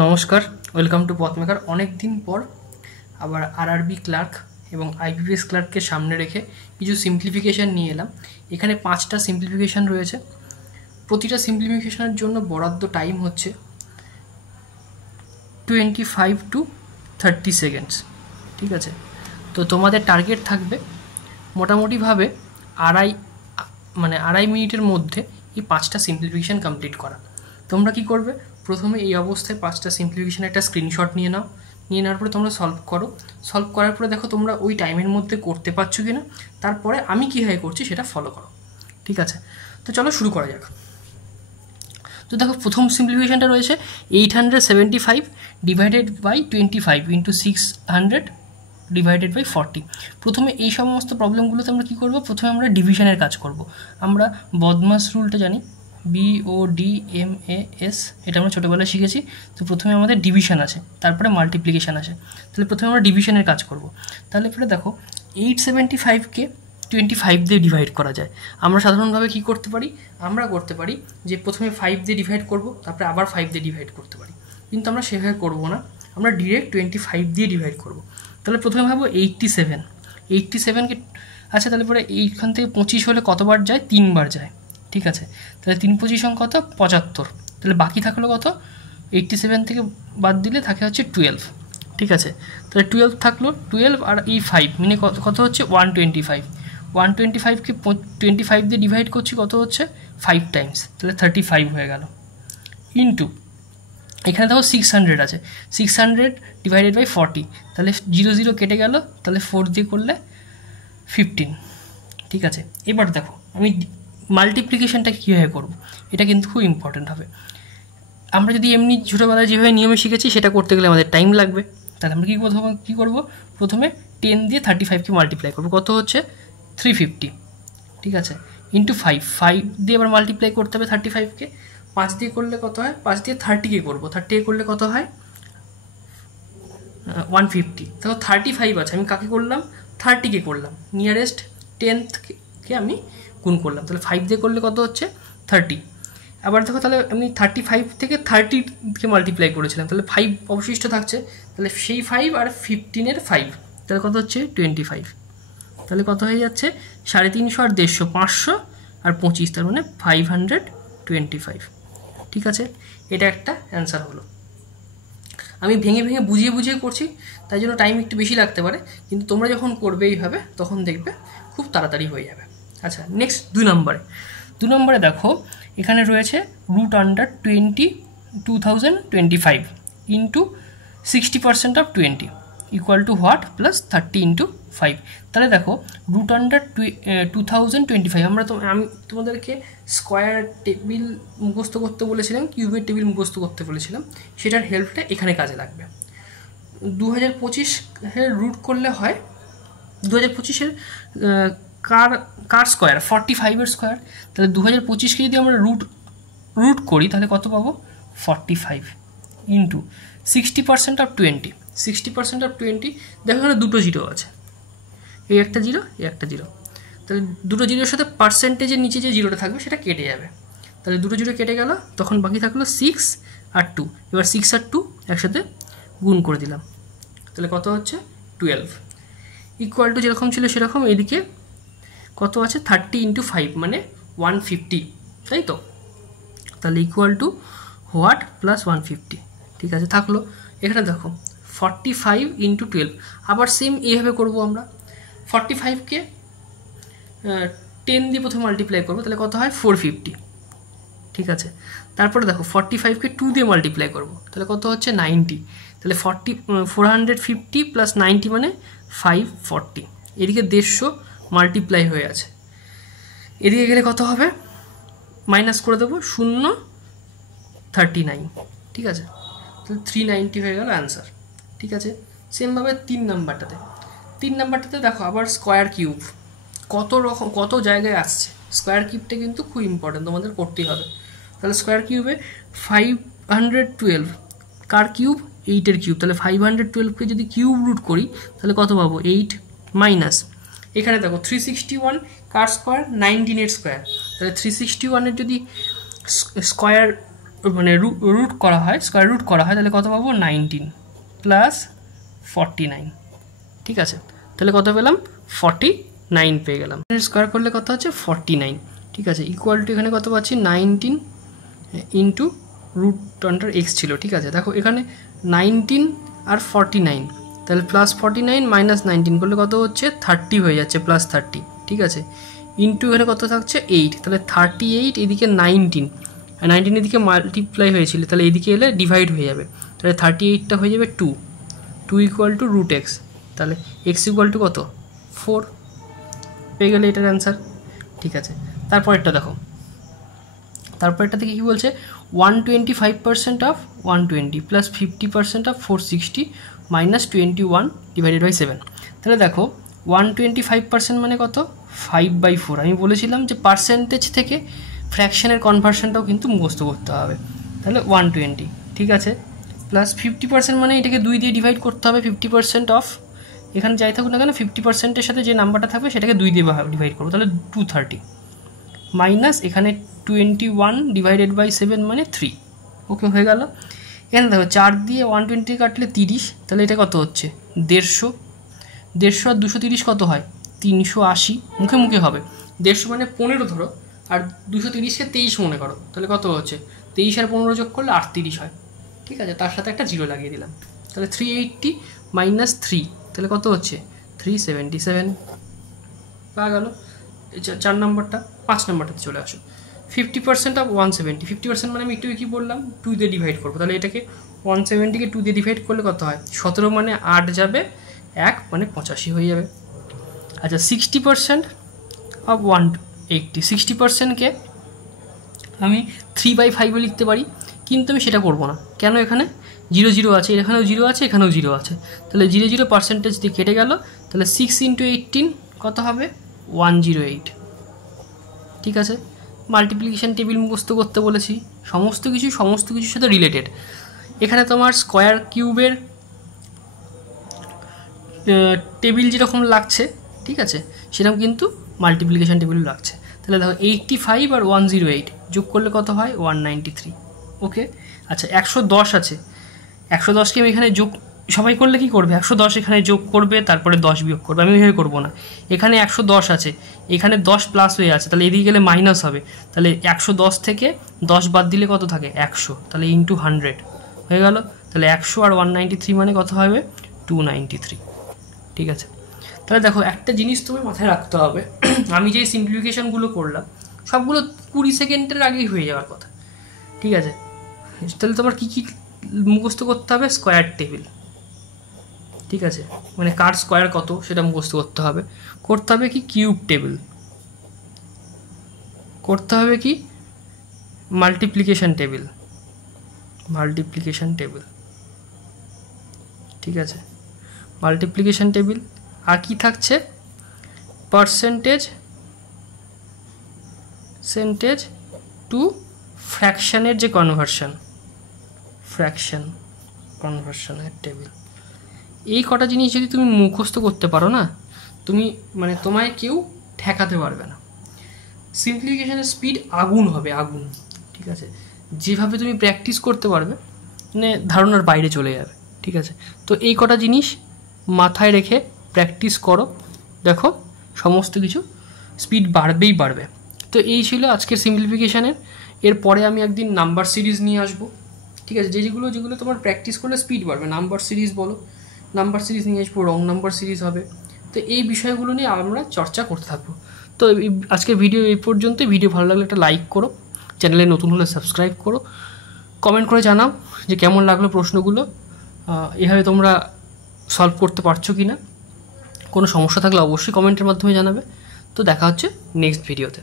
নমস্কার, welcome to পথমেকার। অনেক দিন পর আবার আরআরবি ক্লার্ক এবং আইবিপিএস ক্লার্ককে সামনে রেখে কিছু সিম্পলিফিকেশান নিয়ে এলাম। এখানে 5টা সিম্পলিফিকেশান রয়েছে। প্রতিটা সিম্পলিফিকেশানের জন্য বরাদ্দ টাইম হচ্ছে 25 to 30 সেকেন্ডস। ঠিক আছে, তো তোমাদের টার্গেট থাকবে মোটামুটিভাবে আড়াই মিনিটের মধ্যে এই 5টা সিম্পলিফিকেশান কমপ্লিট করা। তোমরা কি করবে, প্রথমে এই অবস্থায় 5টা সিম্পলিফিকেশান একটা স্ক্রিনশট নিয়ে নাও। নিয়ে নেওয়ার পরে তোমরা সলভ করো। সলভ করার পরে দেখো তোমরা ওই টাইমের মধ্যে করতে পারছো কি না। তারপরে আমি কীভাবে করছি সেটা ফলো করো। ঠিক আছে, তো চলো শুরু করা যাক। তো দেখো প্রথম সিম্পলিফিকেশানটা রয়েছে 875 divided by 25 into 600 divided by 40। প্রথমে এই সমস্ত প্রবলেমগুলোতে আমরা কী করবো, প্রথমে আমরা ডিভিশনের কাজ করব। আমরা বদমাস রুলটা জানি, BODMAS, এটা আমরা ছোটোবেলায় শিখেছি। তো প্রথমে আমাদের ডিভিশন আছে, তারপরে মাল্টিপ্লিকেশান আছে। তাহলে প্রথমে আমরা ডিভিশনের কাজ করব। তাহলে পরে দেখো 875কে 25 দিয়ে ডিভাইড করা যায়। আমরা সাধারণভাবে কী করতে পারি, আমরা করতে পারি যে প্রথমে 5 দিয়ে ডিভাইড করব, তারপরে আবার 5 দিয়ে ডিভাইড করতে পারি। কিন্তু আমরা সেভাবে করবো না, আমরা ডিরেক্ট 25 দিয়ে ডিভাইড করব। তাহলে প্রথমে ভাবো 87কে, আচ্ছা তাহলে পরে এইখান থেকে 25 হলে কতবার যায়, 3বার যায়। ঠিক আছে, তাহলে 3 25 কত, 75। তাহলে বাকি থাকলো কত, 87 থেকে বাদ দিলে থাকে হচ্ছে 12। ঠিক আছে, তাহলে 12 থাকলো, 12 আর এই 5 মানে কত হচ্ছে 125। 125কে 25 দিয়ে ডিভাইড করছি, কত হচ্ছে 5 টাইমস, তাহলে 35 হয়ে গেল। ইন্টু এখানে দেখো 600 আছে, 600 ডিভাইডেড বাই 40, তাহলে 0 0 কেটে গেল, তাহলে 4 দিয়ে করলে 15। ঠিক আছে, এবার দেখো আমি মাল্টিপ্লিকেশানটা কীভাবে করবো, এটা কিন্তু খুব ইম্পর্ট্যান্ট হবে। আমরা যদি এমনি ছোটোবেলায় যেভাবে নিয়মে শিখেছি সেটা করতে গেলে আমাদের টাইম লাগবে। তাহলে আমরা কী করবো, প্রথমে 10 দিয়ে 35কে মাল্টিপ্লাই করবো, কত হচ্ছে 350। ঠিক আছে, ইন্টু 5 দিয়ে আবার মাল্টিপ্লাই করতে হবে 35কে। 5 দিয়ে করলে কত হয়, 5 দিয়ে 30কে করবো, 30কে করলে কত হয় 150। দেখো 35 আছে, আমি কাকে করলাম, 30কে করলাম, নিয়ারেস্ট 10কে আমি গুণ করলাম, তাহলে 5 দিয়ে করলে কত হচ্ছে 30। আবার দেখো তাহলে আমি 35 থেকে 30কে মাল্টিপ্লাই করেছিলাম, তাহলে 5 অবশিষ্ট থাকছে, তাহলে সেই 5 আর 15-এর 5, তাহলে কত হচ্ছে 25। তাহলে কত হয়ে যাচ্ছে 350 আর 150, 500 আর 25, তার মানে 525। ঠিক আছে, এটা একটা অ্যান্সার হলো। আমি ভেঙে ভেঙে বুঝিয়ে করছি, তাই জন্য টাইম একটু বেশি লাগতে পারে, কিন্তু তোমরা যখন করবে এইভাবে তখন দেখবে খুব তাড়াতাড়ি হয়ে যাবে। আচ্ছা, নেক্সট 2 নম্বরে দেখো এখানে রয়েছে √2025 into 60% of 20 equal to what, plus 30 into 5। তাহলে দেখো √2025, আমি তোমাদেরকে স্কোয়ার টেবিল মুখস্থ করতে বলেছিলাম, কিউবের টেবিল মুখস্থ করতে বলেছিলাম, সেটার হেল্পটা এখানে কাজে লাগবে। 2025-এর রুট করলে হয় 2025-এর কার স্কোয়ার, 45-এর স্কোয়ার। তাহলে 2025কে যদি আমরা রুট করি তাহলে কত পাবো, 45 ইন্টু 60% অফ 20। 60% অফ 20, দেখো এখানে দুটো জিরো আছে, এই একটা জিরো, এই একটা জিরো। তাহলে দুটো জিরোর সাথে পার্সেন্টেজের নিচে যে জিরোটা থাকবে সেটা কেটে যাবে। তাহলে দুটো জিরো কেটে গেল, তখন বাকি থাকলো 6 আর 2। এবার 6 আর 2 একসাথে গুণ করে দিলাম, তাহলে কত হচ্ছে 12 ইকুয়াল টু যেরকম ছিল সেরকম। এদিকে কত আছে 30 ইন্টু 5 মানে 150, তাই তো। তাহলে ইকুয়াল টু হোয়াট, প্লাস 150। ঠিক আছে, থাকলো। এখানে দেখো 45 ইন্টু 12, আবার সেম এইভাবে করবো আমরা। 45কে 10 দিয়ে প্রথমে মাল্টিপ্লাই করবো, তাহলে কত হয় 450। ঠিক আছে, তারপরে দেখো 45কে 2 দিয়ে মাল্টিপ্লাই করবো, তাহলে কত হচ্ছে 90। তাহলে 450 প্লাস 90 মানে 540। এদিকে 150 মাল্টিপ্লাই হয়ে আছে, এদিকে গেলে কত হবে, মাইনাস করে দেবো 039। ঠিক আছে, তাহলে 390 হয়ে গেল অ্যান্সার। ঠিক আছে, সেমভাবে 3 নাম্বারটাতে দেখো আবার স্কোয়ার কিউব কত জায়গায় আসছে। স্কোয়ার কিউবটা কিন্তু খুব ইম্পর্টেন্ট, তোমাদের করতেই হবে। তাহলে স্কোয়ার কিউবে 512 কার কিউব, 8-এর কিউব। তাহলে 512কে যদি কিউব রুট করি তাহলে কত পাবো, 8 মাইনাস এখানে দেখো 361 কার স্কোয়ার, 19-এর স্কোয়ার। তাহলে 361-এর যদি স্কোয়ার মানে রুট করা হয়, স্কোয়ার রুট করা হয়, তাহলে কত পাবো 19 প্লাস 49। ঠিক আছে, তাহলে কত পেলাম 49 পেয়ে গেলাম। স্কোয়ার করলে কত হচ্ছে 49। ঠিক আছে, ইকুয়াল টু এখানে কত পাচ্ছি 19 ইন্টু রুট আন্ডার এক্স ছিল। ঠিক আছে, দেখো এখানে 19 আর 49, তাহলে প্লাস 49 মাইনাস 19 করলে কত হচ্ছে 30 হয়ে যাচ্ছে, প্লাস 30। ঠিক আছে, ইন্টু এখানে কত থাকছে 8, তাহলে 38, এদিকে 19, 19 এদিকে মাল্টিপ্লাই হয়েছিল, তাহলে এদিকে এলে ডিভাইড হয়ে যাবে, তাহলে 38টা হয়ে যাবে 2 ইকুয়াল টু রুট এক্স, তাহলে এক্স ইকুয়াল টু কত 4 পেয়ে গেলে এটার অ্যান্সার। ঠিক আছে, তারপরেরটা দেখো, তারপরেরটা থেকে কী বলছে 125% of 120 plus 50% of 460 minus 21 divided by 7। তাহলে দেখো 125% মানে কত 5/4। আমি বলেছিলাম যে পার্সেন্টেজ থেকে ফ্র্যাকশনের কনভার্সনটাও কিন্তু মুখস্থ করতে হবে, তাহলে 120। ঠিক আছে, প্লাস 50% মানে এটাকে 2 দিয়ে ডিভাইড করতে হবে। 50% অফ এখানে যাই থাকুক না কেন 50%-এর সাথে যে নাম্বারটা থাকবে সেটাকে 2 দিয়ে ডিভাইড করবো, তাহলে 230 মাইনাস এখানে 21 ডিভাইডেড বাই 7 মানে 3। ওকে, হয়ে গেল। এখানে দেখো 4 দিয়ে 120 কাটলে 30, তাহলে এটা কত হচ্ছে 150 আর 230 কত হয় 380, মুখে মুখে হবে। 150 মানে 15 ধরো, আর 230কে 23 মনে করো, তাহলে কত হচ্ছে 23 আর 15 যোগ করলে 38 হয়। ঠিক আছে, তার সাথে একটা 0 লাগিয়ে দিলাম, তাহলে 380 মাইনাস 3, তাহলে কত হচ্ছে 377 পাওয়া গেল। 4 নম্বরটা। 5 নম্বরটাতে চলে আসো, 50% অফ 170। 50% মানে আমি একটু কী বললাম 2 দিয়ে ডিভাইড করবো, তাহলে এটাকে 170কে 2 দিয়ে ডিভাইড করলে কত হয় 17 মানে 8 যাবে, 1 মানে 85 হয়ে যাবে। আচ্ছা, 60% অফ 180, 60%কে আমি 3/5 লিখতে পারি, কিন্তু আমি সেটা করবো না। কেন, এখানে 0 0 আছে, এখানেও 0 আছে, এখানেও 0 আছে, তাহলে 0 0 পার্সেন্টেজ দিয়ে কেটে গেল, তাহলে 6 × 18 কত হবে 108। ঠিক আছে, মাল্টিপ্লিকেশান টেবিল মুখস্থ করতে বলেছি, সমস্ত কিছুর সাথে রিলেটেড। এখানে তোমার স্কোয়ার কিউবের টেবিল যেরকম লাগছে, ঠিক আছে, সেরকম কিন্তু মাল্টিপ্লিকেশান টেবিল লাগছে। তাহলে দেখো 85 আর 108 যোগ করলে কত হয় 193। ওকে, আচ্ছা 110 আছে, 110কে আমি এখানে যোগ সবাই করলে কি করবে 110 এখানে যোগ করবে, তারপরে 10 বিয়োগ করবে, আমি ওইভাবে করবো না। এখানে 110 আছে, এখানে 10 প্লাস হয়ে আছে, তাহলে এদিকে গেলে মাইনাস হবে, তাহলে 110 থেকে 10 বাদ দিলে কত থাকে 100, তাহলে ইন্টু 100 হয়ে গেল, তাহলে 100 আর 193 মানে কত হবে 293। ঠিক আছে, তাহলে দেখো একটা জিনিস তোমার মাথায় রাখতে হবে, আমি যে সিম্পলিফিকেশানগুলো করলাম সবগুলো 20 সেকেন্ডের আগেই হয়ে যাওয়ার কথা। ঠিক আছে, তাহলে তোমার কী কী মুখস্থ করতে হবে, স্কোয়ার টেবিল, ঠিক আছে, মানে কার স্কোয়ার কত সেটা মুখস্থ করতে হবে। করতে হবে কি কিউব টেবিল, করতে হবে কি মাল্টিপ্লিকেশান টেবিল, ঠিক আছে, মাল্টিপ্লিকেশান টেবিল। আর কি থাকছে পার্সেন্টেজ টু ফ্র্যাকশানের যে কনভার্সনের টেবিল। এই কটা জিনিস যদি তুমি মুখস্থ করতে পারো না, তুমি মানে তোমায় কেউ ঠেকাতে পারবে না। সিম্পলিফিকেশানের স্পিড আগুন হবে, আগুন। ঠিক আছে, যেভাবে তুমি প্র্যাকটিস করতে পারবে মানে ধারণার বাইরে চলে যাবে। ঠিক আছে, তো এই কটা জিনিস মাথায় রেখে প্র্যাকটিস করো, দেখো সমস্ত কিছু স্পিড বাড়বেই বাড়বে। তো এই ছিল আজকের সিম্পলিফিকেশানের। এরপরে আমি একদিন নাম্বার সিরিজ নিয়ে আসবো। ঠিক আছে, যেগুলো তোমার প্র্যাকটিস করলে স্পিড বাড়বে, নাম্বার সিরিজ বলো, নাম্বার সিরিজ নিয়ে আসবো, রং নাম্বার সিরিজ হবে। তো এই বিষয়গুলো নিয়ে আমরা চর্চা করতে থাকবো। তো আজকের ভিডিও এই পর্যন্তই। ভিডিও ভালো লাগলে একটা লাইক করো, চ্যানেলে নতুন হলে সাবস্ক্রাইব করো, কমেন্ট করে জানাও যে কেমন লাগলো প্রশ্নগুলো, এভাবে তোমরা সলভ করতে পারছো কি না। কোনো সমস্যা থাকলে অবশ্যই কমেন্টের মাধ্যমে জানাবে। তো দেখা হচ্ছে নেক্সট ভিডিওতে।